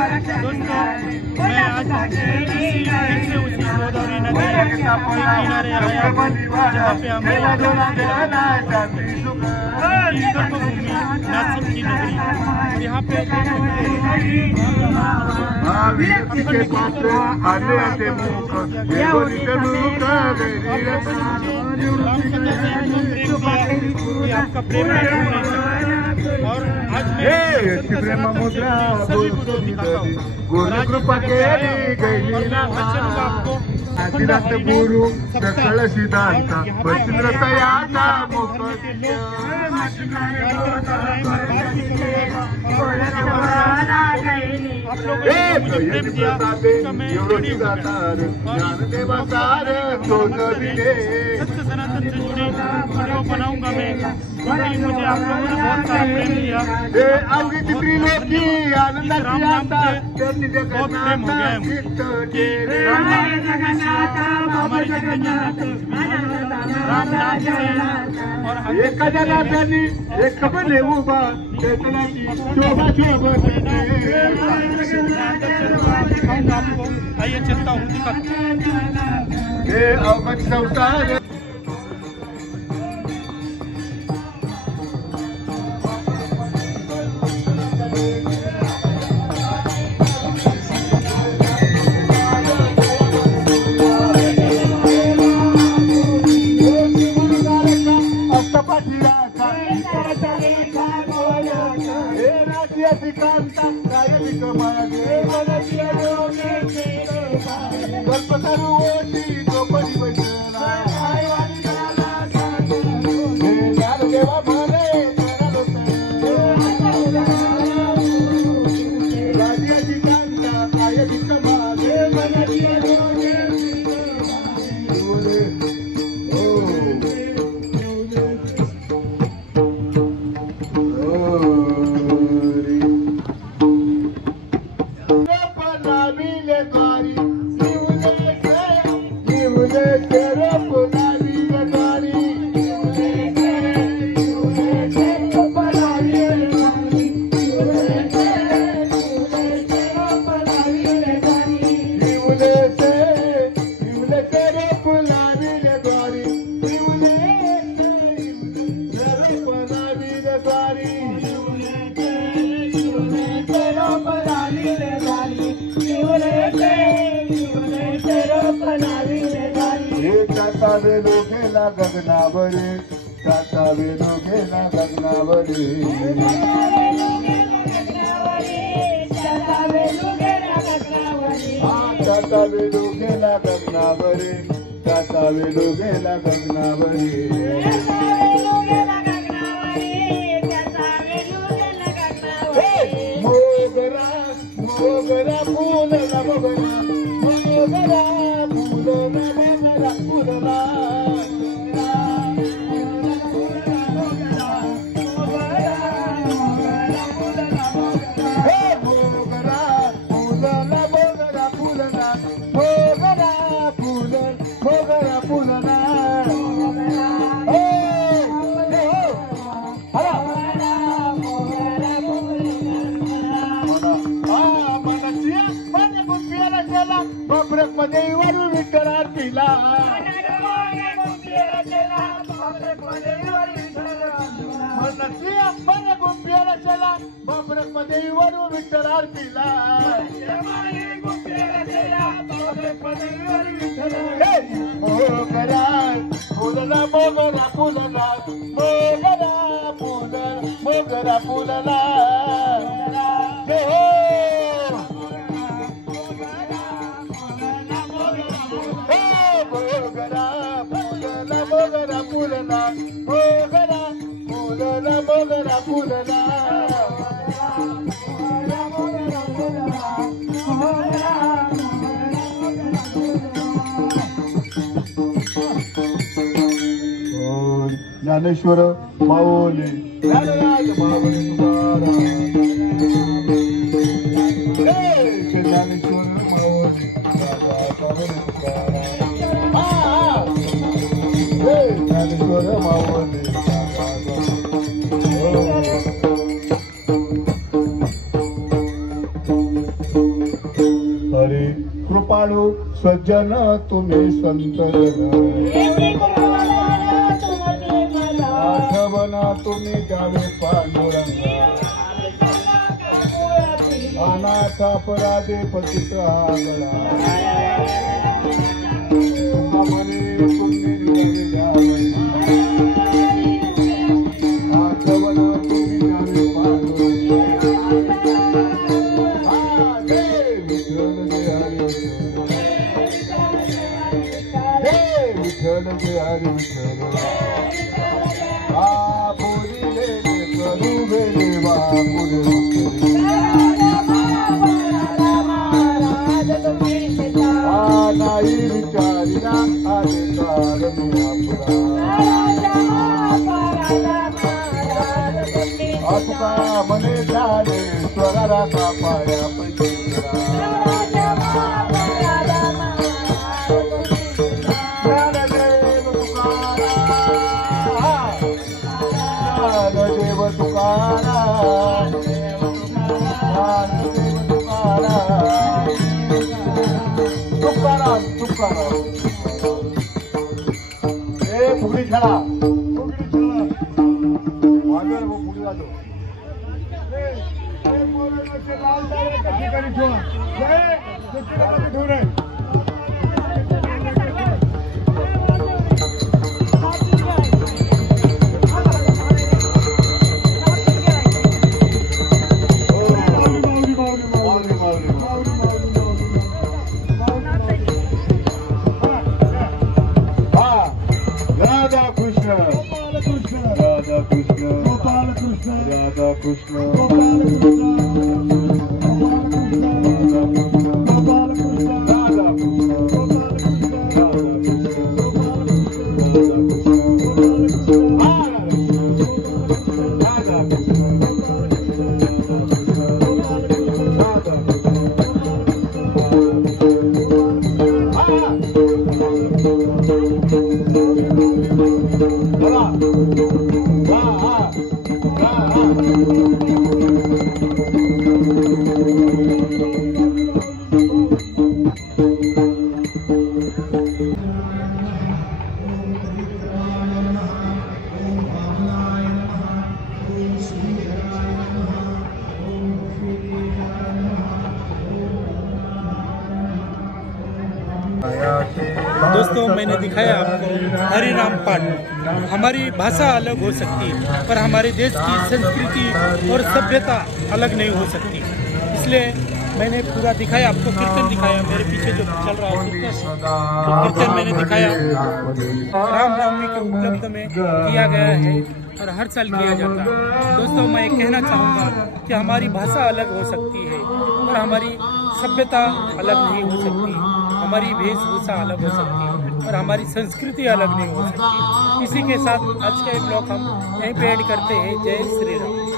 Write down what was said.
मैं आज फिर से उसी गोदावरी नदी के किनारे आया हूँ जहाँ पे हमें कर्मभूमि नासिक की नगरी। यहाँ पे आपका प्रेम और आज मैं सभी को जो दिखाता हूँ आपको गुरु सकल सिद्धांत वज्रतयाचा आप लोगों ने मुझे प्रेम दिया उसका मैं सत्य सनातन से जुड़ी वीडियो बनाऊंगा मैं, क्योंकि मुझे आप लोगों ने बहुत सारा प्रेम दिया। राम नाम से बहुत प्रेम हो गया है कि राम नाम हमारी जिंदगी राम नाम से और आपको आइए चलता हूँ दिखाता हूँ। गगनावरे वेलो गेला गगनावरे वेलो गेला गगनावरे वेलो गेला गगनावरे मोगरा मोगरा फूलला मोगरा मोगरा फूलला फूलला ज्ञानेश्वर माऊली ज्ञानेश्वर माऊली ज्ञानेश्वर माऊली हरे कृपाळू सज्जन तुम्ही संत आठवना तुम्ही द्यावे पांडुरंगा अनाथ अपराधे पतित आगळा मने तुम्ही द्यावे आठवना तुम्ही द्यावे नाही विचारिना अधिकार तुका मने झाले स्वराला पाया देव तुकाराम तुकाराम तुकाराम ए फुगडी खेळा वाजव वो फुगडी वाजव लाल दाव्याच्या ठिकाणी ठेवा ठेवून राधा कृष्ण दोस्तों, मैंने दिखाया आपको हरि नाम पाठ। हमारी भाषा अलग हो सकती है पर हमारे देश की संस्कृति और सभ्यता अलग नहीं हो सकती। इसलिए मैंने पूरा दिखाया आपको, कीर्तन दिखाया। मेरे पीछे जो चल रहा है कीर्तन मैंने दिखाया। रामनवमी के उपलक्ष्य में किया गया है और हर साल किया जाता है। दोस्तों, मैं कहना चाहूँगा कि हमारी भाषा अलग हो सकती है और हमारी सभ्यता अलग नहीं हो सकती, हमारी वेशभूषा अलग हो सकती है और हमारी संस्कृति अलग नहीं हो सकती। इसी के साथ आज का ब्लॉग हम यहीं पे ऐड करते हैं। जय श्री राम।